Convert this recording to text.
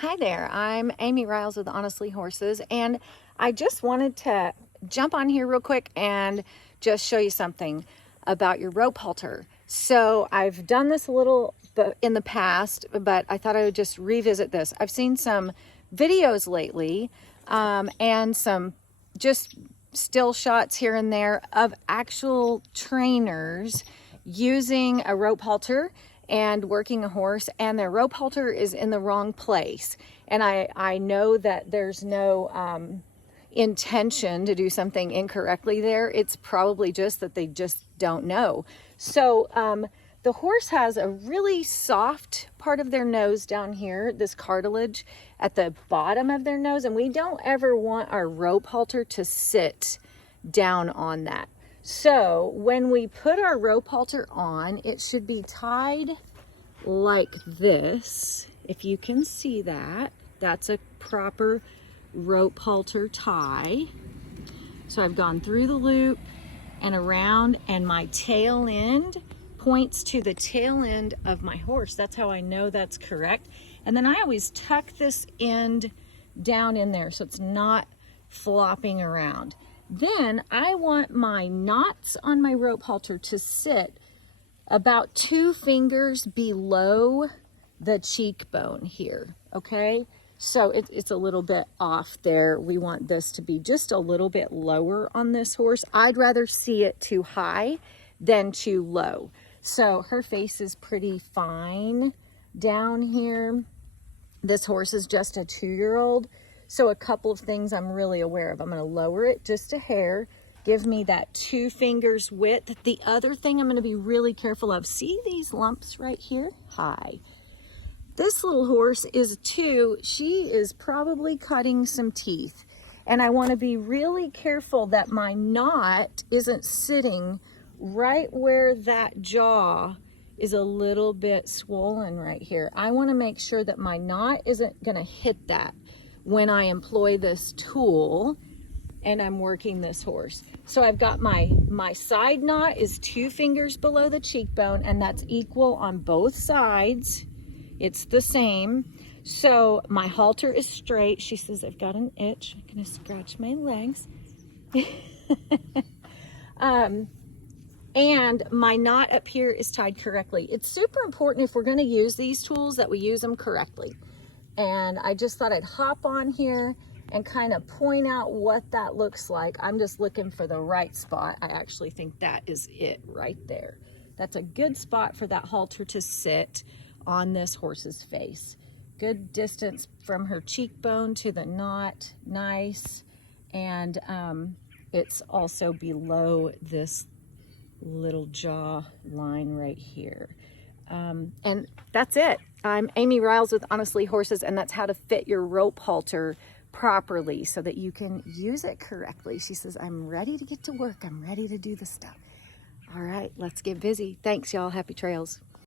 Hi there, I'm Amy Riles with Honestly Horses, and I just wanted to jump on here real quick and just show you something about your rope halter. So I've done this a little in the past, but I thought I would just revisit this. I've seen some videos lately and some just still shots here and there of actual trainers using a rope halter and working a horse, and their rope halter is in the wrong place. And I know that there's no intention to do something incorrectly there. It's probably just that they just don't know. So the horse has a really soft part of their nose down here, this cartilage at the bottom of their nose, and we don't ever want our rope halter to sit down on that. So when we put our rope halter on, it should be tied like this. If you can see that, that's a proper rope halter tie. So I've gone through the loop and around, and my tail end points to the tail end of my horse. That's how I know that's correct. And then I always tuck this end down in there so it's not flopping around. Then I want my knots on my rope halter to sit about 2 fingers below the cheekbone here, okay? So it's a little bit off there. We want this to be just a little bit lower on this horse. I'd rather see it too high than too low. So her face is pretty fine down here. This horse is just a 2-year-old. So a couple of things I'm really aware of. I'm going to lower it just a hair, give me that 2 fingers width. The other thing I'm going to be really careful of, see these lumps right here? Hi. This little horse is 2. She is probably cutting some teeth. And I want to be really careful that my knot isn't sitting right where that jaw is a little bit swollen right here. I want to make sure that my knot isn't going to hit that when I employ this tool and I'm working this horse. So I've got my side knot is 2 fingers below the cheekbone, and that's equal on both sides. It's the same. So my halter is straight. She says, I've got an itch. I'm gonna scratch my legs. And my knot up here is tied correctly. It's super important if we're gonna use these tools that we use them correctly. And I just thought I'd hop on here and kind of point out what that looks like. I'm just looking for the right spot. I actually think that is it right there. That's a good spot for that halter to sit on this horse's face. Good distance from her cheekbone to the knot, nice. And it's also below this little jaw line right here. And that's it. I'm Amy Riles with Honestly Horses, and that's how to fit your rope halter properly so that you can use it correctly. She says, I'm ready to get to work. I'm ready to do the stuff. All right, let's get busy. Thanks, y'all. Happy trails.